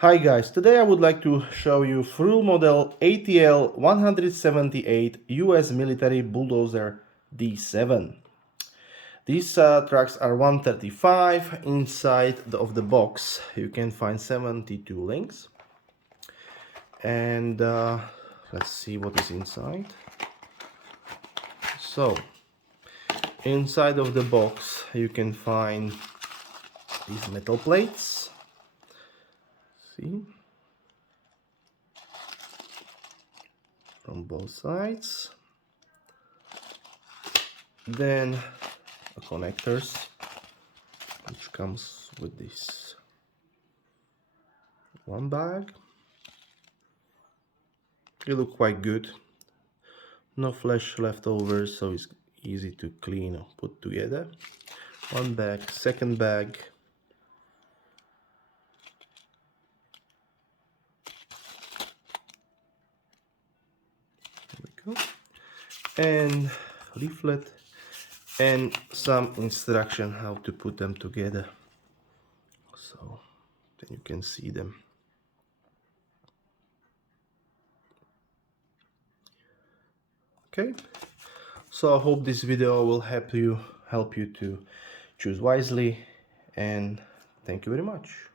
Hi guys, today I would like to show you Friulmodel ATL-178 US military Bulldozer D7. These trucks are 135. Inside of the box you can find 72 links. And let's see what is inside. So, inside of the box you can find these metal plates. See? From both sides. Then connectors, which comes with this one bag. They look quite good. No flesh left over, so it's easy to clean or put together. One bag, second bag. There we go. And leaflet and some instruction how to put them together. So then you can see them. Okay, so I hope this video will help you to choose wisely, and thank you very much.